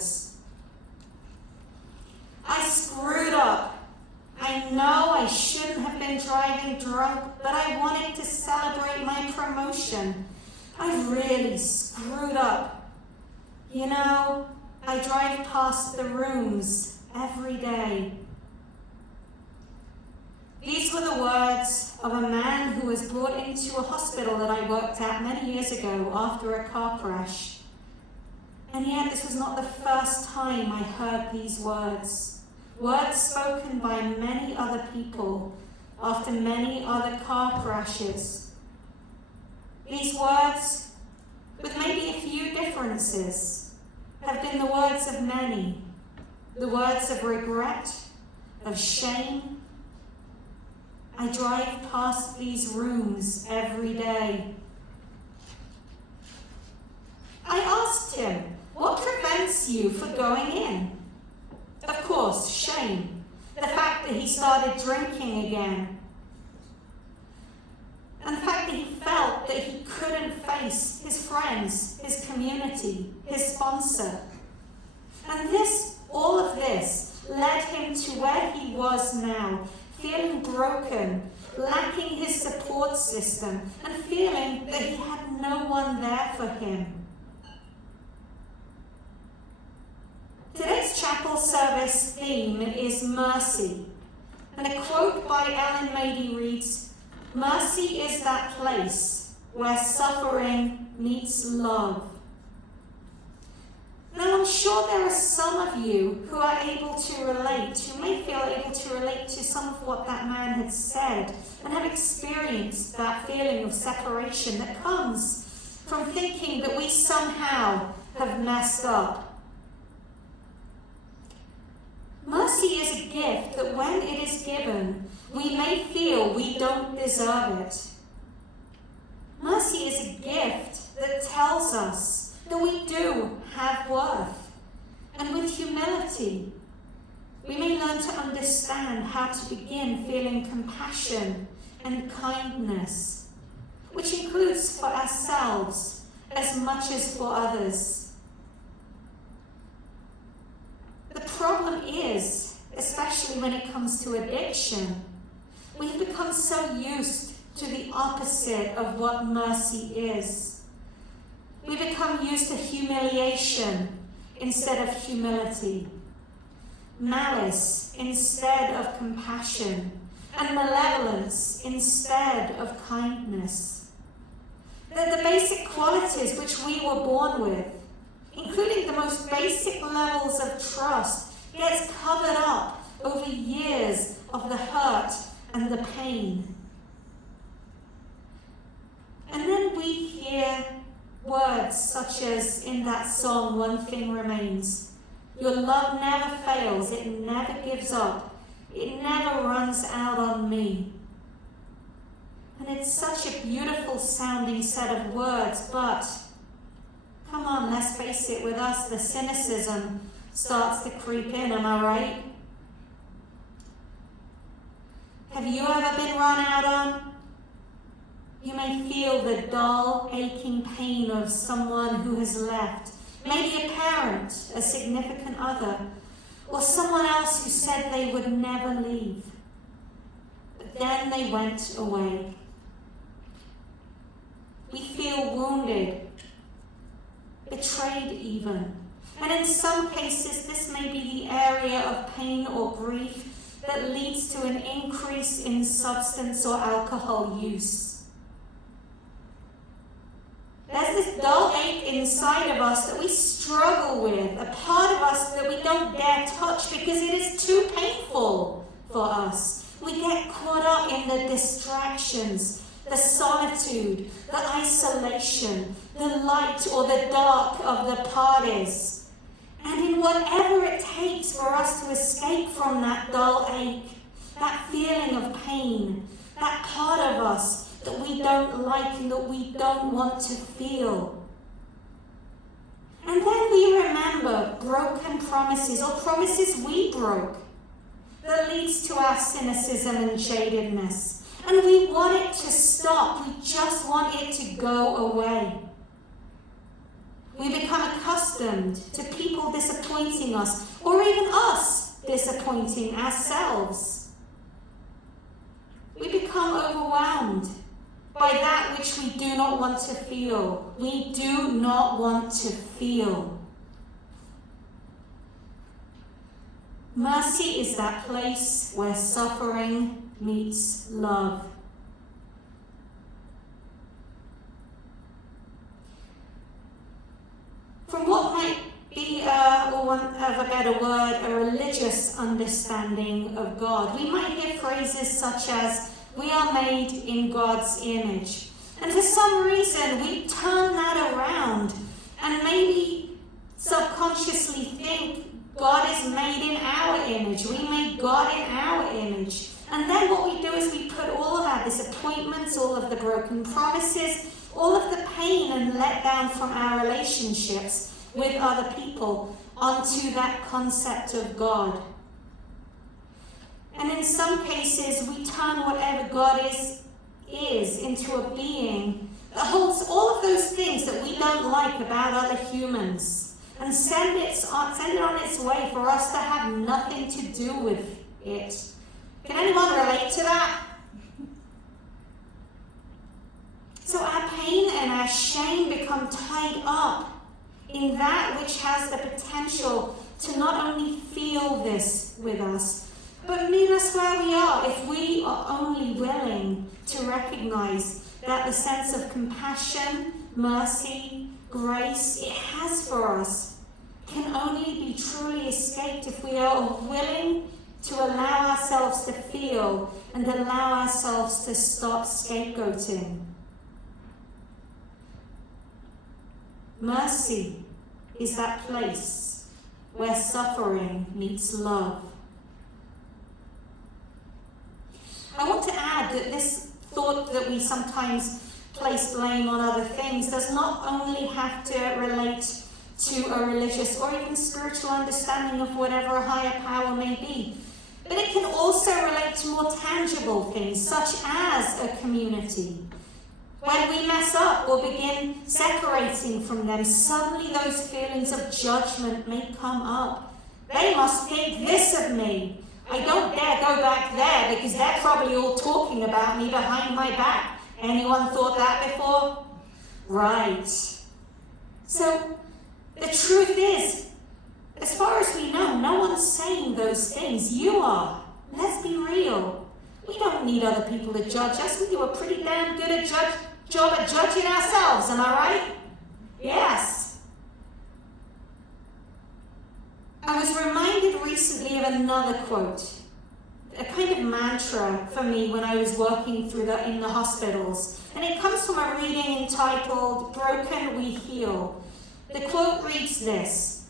words. I screwed up. I know I shouldn't have been driving drunk, but I wanted to celebrate my promotion. I really screwed up. You know, I drive past the rooms every day. These were the words of a man who was brought into a hospital that I worked at many years ago after a car crash. And yet this was not the first time I heard these words. Words spoken by many other people after many other car crashes. These words, with maybe a few differences, have been the words of many. The words of regret, of shame. I drive past these rooms every day. I asked him, what prevents you from going in? Of course, shame. The fact that he started drinking again. And the fact that he felt that he couldn't face his friends, his community, his sponsor. And all of this led him to where he was now, feeling broken, lacking his support system, and feeling that he had no one there for him. Today's chapel service theme is mercy, and a quote by Ellen Mady reads, "Mercy is that place where suffering meets love." Now I'm sure there are some of you who are able to relate, who may feel able to relate to some of what that man had said, and have experienced that feeling of separation that comes from thinking that we somehow have messed up. Mercy is a gift that when it is given, we may feel we don't deserve it. Mercy is a gift that tells us that we do have worth. And with humility, we may learn to understand how to begin feeling compassion and kindness, which includes for ourselves as much as for others. The problem is, especially when it comes to addiction, we've become so used to the opposite of what mercy is. We become used to humiliation instead of humility, malice instead of compassion, and malevolence instead of kindness. They're the basic qualities which we were born with, including the most basic levels of trust, gets covered up over years of the hurt and the pain. And then we hear words such as in that song, "One Thing Remains." Your love never fails, it never gives up, it never runs out on me. And it's such a beautiful sounding set of words, but come on, let's face it, with us, the cynicism starts to creep in, am I right? Have you ever been run out on? You may feel the dull, aching pain of someone who has left. Maybe a parent, a significant other, or someone else who said they would never leave. But then they went away. We feel wounded, betrayed even. And in some cases, this may be the area of pain or grief that leads to an increase in substance or alcohol use. There's this dull ache inside of us that we struggle with, a part of us that we don't dare touch because it is too painful for us. We get caught up in the distractions, the solitude, the isolation, the light or the dark of the parties. And in whatever it takes for us to escape from that dull ache, that feeling of pain, that part of us that we don't like and that we don't want to feel. And then we remember broken promises or promises we broke that leads to our cynicism and jadedness. And we want it to stop. We just want it to go away. We become accustomed to people disappointing us, or even us disappointing ourselves. We become overwhelmed by that which we do not want to feel. We do not want to feel. Mercy is that place where suffering meets love. From what might be, or want of a better word, a religious understanding of God, we might hear phrases such as, "We are made in God's image." And for some reason, we turn that around and maybe subconsciously think God is made in our image. We made God in our image. And then what we do is we put all of our disappointments, all of the broken promises, all of the pain and letdown from our relationships with other people onto that concept of God. And in some cases, we turn whatever God is into a being that holds all of those things that we don't like about other humans and send it on its way for us to have nothing to do with it. Can anyone relate to that? So our pain and our shame become tied up in that which has the potential to not only feel this with us, but meet us where we are if we are only willing to recognize that the sense of compassion, mercy, grace it has for us can only be truly escaped if we are willing to allow ourselves to feel and allow ourselves to stop scapegoating. Mercy is that place where suffering meets love. I want to add that this thought that we sometimes place blame on other things does not only have to relate to a religious or even spiritual understanding of whatever a higher power may be, but it can also relate to more tangible things, such as a community. When we mess up or begin separating from them, suddenly those feelings of judgment may come up. They must think this of me. I don't dare go back there because they're probably all talking about me behind my back. Anyone thought that before? Right. So the truth is, as far as we know, no one's saying those things. You are. Let's be real. We don't need other people to judge us. We do a pretty damn good job at judging ourselves. Am I right? Yes. I was reminded recently of another quote, a kind of mantra for me when I was working in the hospitals. And it comes from a reading entitled "Broken We Heal." The quote reads this: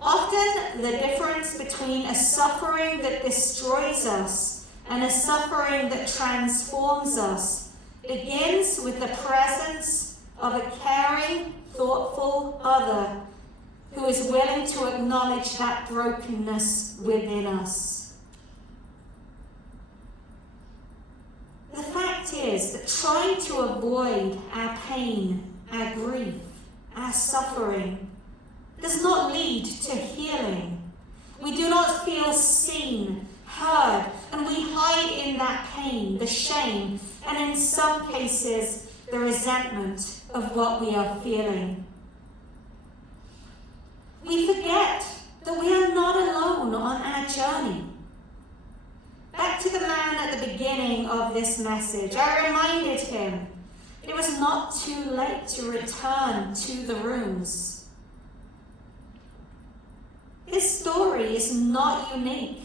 "Often the difference between a suffering that destroys us and a suffering that transforms us begins with the presence of a caring, thoughtful other who is willing to acknowledge that brokenness within us." The fact is that trying to avoid our pain, our grief, our suffering does not lead to healing. We do not feel seen, heard, and we hide in that pain, the shame, and in some cases, the resentment of what we are feeling. We forget that we are not alone on our journey. Back to the man at the beginning of this message, I reminded him it was not too late to return to the rooms. His story is not unique,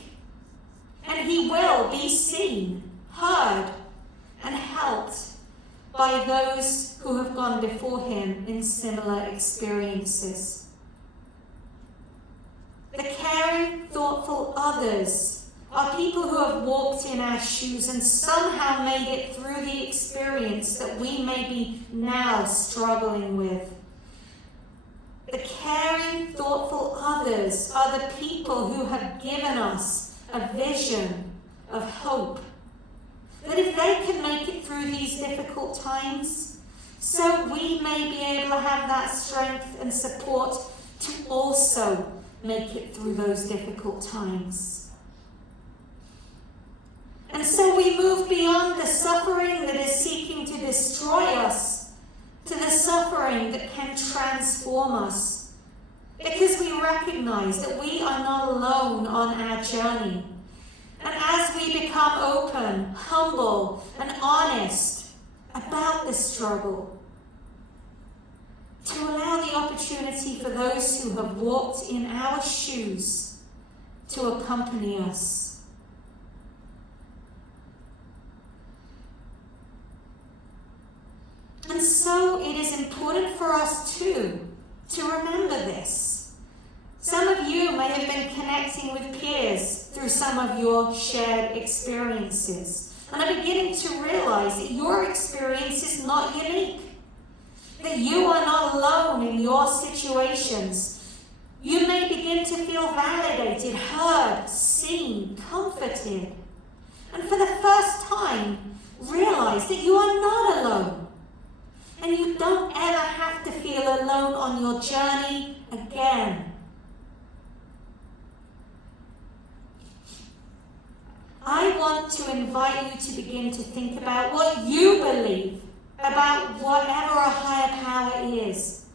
and he will be seen, heard, and helped by those who have gone before him in similar experiences. The caring, thoughtful others are people who have walked in our shoes and somehow made it through the experience that we may be now struggling with. The caring, thoughtful others are the people who have given us a vision of hope. That if they can make it through these difficult times, so we may be able to have that strength and support to also make it through those difficult times. And so we move beyond the suffering that is seeking to destroy us to the suffering that can transform us, because we recognize that we are not alone on our journey. And as we become open, humble, and honest about the struggle, to allow the opportunity for those who have walked in our shoes to accompany us. And so it is important for us too to remember this. Some of you may have been connecting with peers through some of your shared experiences, and are beginning to realize that your experience is not unique, that you are not alone in your situations. You may begin to feel validated, heard, seen, comforted, and for the first time realize that you are not alone. And you don't ever have to feel alone on your journey again. I want to invite you to begin to think about what you believe about whatever a higher power is.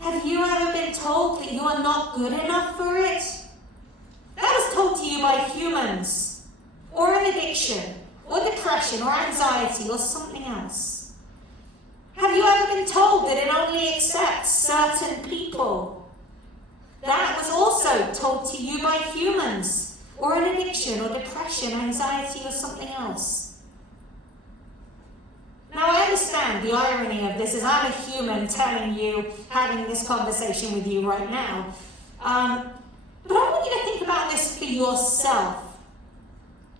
Have you ever been told that you are not good enough for it? That was told to you by humans, or an addiction, or depression, or anxiety, or something else. Have you ever been told that it only accepts certain people? That was also told to you by humans, or an addiction, or depression, anxiety, or something else. Now I understand the irony of this is I'm a human telling you, having this conversation with you right now. But I want you to think about this for yourself.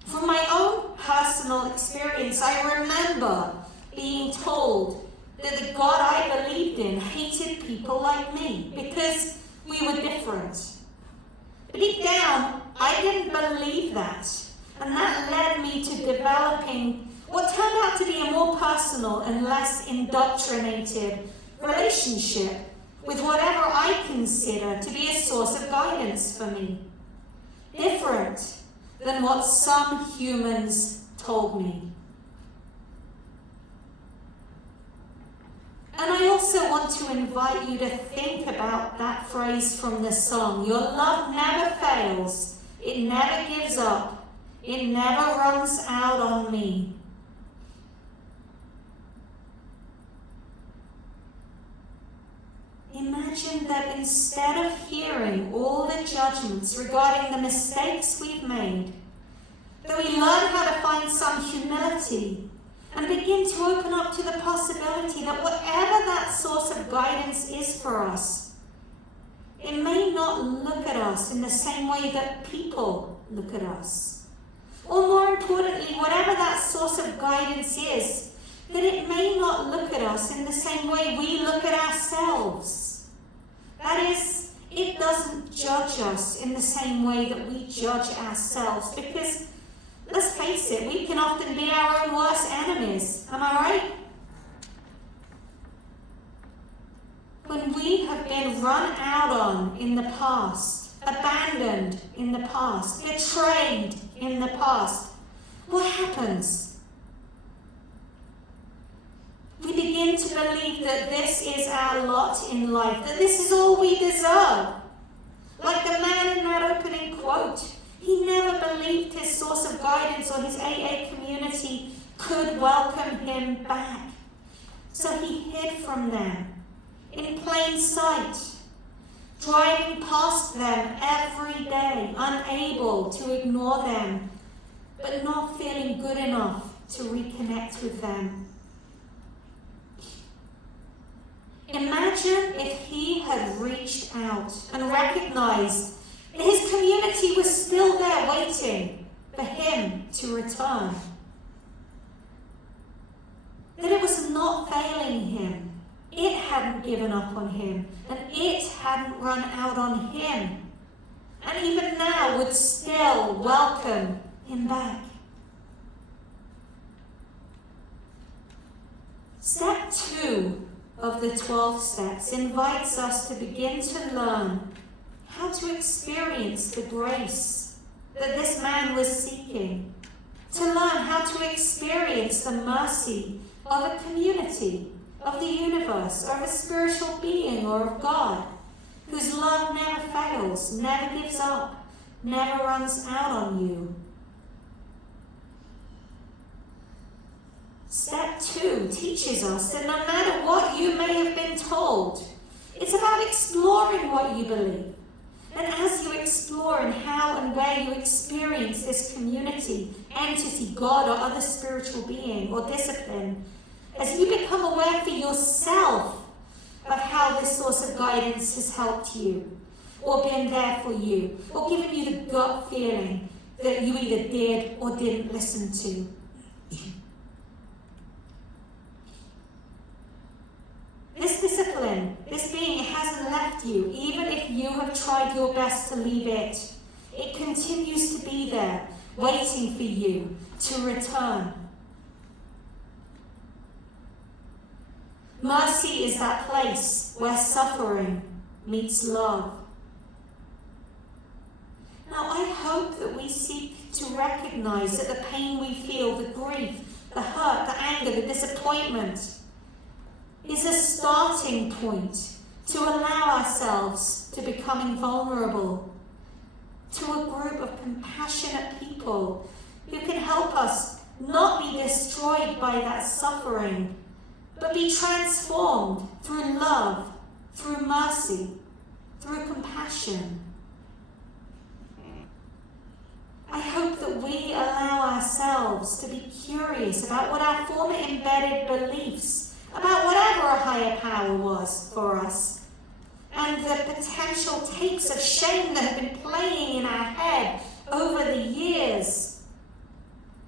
From my own personal experience, I remember being told that the God I believed in hated people like me because we were different. But deep down, I didn't believe that. And that led me to developing what turned out to be a more personal and less indoctrinated relationship with whatever I consider to be a source of guidance for me. Different than what some humans told me. And I also want to invite you to think about that phrase from the song. Your love never fails. It never gives up. It never runs out on me. Imagine that instead of hearing all the judgments regarding the mistakes we've made, that we learn how to find some humility and begin to open up to the possibility that whatever that source of guidance is for us, it may not look at us in the same way that people look at us. Or more importantly, whatever that source of guidance is, that it may not look at us in the same way we look at ourselves. That is, it doesn't judge us in the same way that we judge ourselves, because let's face it, we can often be our own worst enemies. Am I right? When we have been run out on in the past, abandoned in the past, betrayed in the past, what happens? We begin to believe that this is our lot in life, that this is all we deserve. Like the man in that opening quote, he never believed his source of guidance or his AA community could welcome him back. So he hid from them in plain sight, driving past them every day, unable to ignore them, but not feeling good enough to reconnect with them. Imagine if he had reached out and recognized that his community was still there waiting for him to return. That it was not failing him. It hadn't given up on him, and it hadn't run out on him. And even now would still welcome him back. Step 2 of the 12 steps invites us to begin to learn how to experience the grace that this man was seeking, to learn how to experience the mercy of a community, of the universe, or of a spiritual being, or of God, whose love never fails, never gives up, never runs out on you. Step 2 teaches us that no matter what you may have been told, it's about exploring what you believe. And as you explore and how and where you experience this community, entity, God, or other spiritual being or discipline, as you become aware for yourself of how this source of guidance has helped you, or been there for you, or given you the gut feeling that you either did or didn't listen to. This discipline, this being, it hasn't left you, even if you have tried your best to leave it. It continues to be there, waiting for you to return. Mercy is that place where suffering meets love. Now, I hope that we seek to recognize that the pain we feel, the grief, the hurt, the anger, the disappointment, is a starting point to allow ourselves to becoming vulnerable to a group of compassionate people who can help us not be destroyed by that suffering, but be transformed through love, through mercy, through compassion. I hope that we allow ourselves to be curious about what our former embedded beliefs about whatever a higher power was for us, and the potential tapes of shame that have been playing in our head over the years.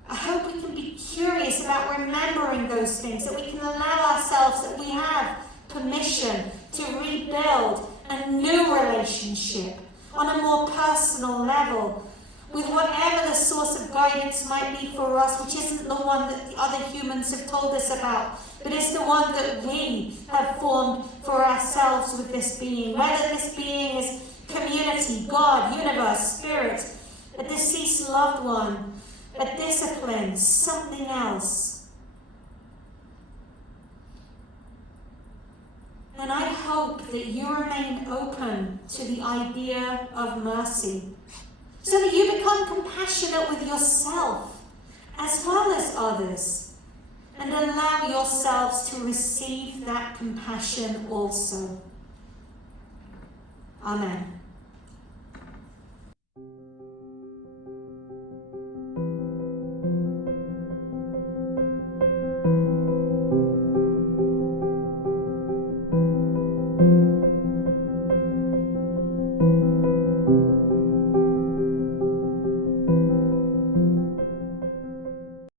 I hope we can be curious about remembering those things, that we can allow ourselves, that we have permission to rebuild a new relationship on a more personal level with whatever the source of guidance might be for us, which isn't the one that the other humans have told us about, but it's the one that we have formed for ourselves with this being. Whether this being is community, God, universe, spirit, a deceased loved one, a discipline, something else. And I hope that you remain open to the idea of mercy, so that you become compassionate with yourself as well as others, and allow yourselves to receive that compassion also. Amen.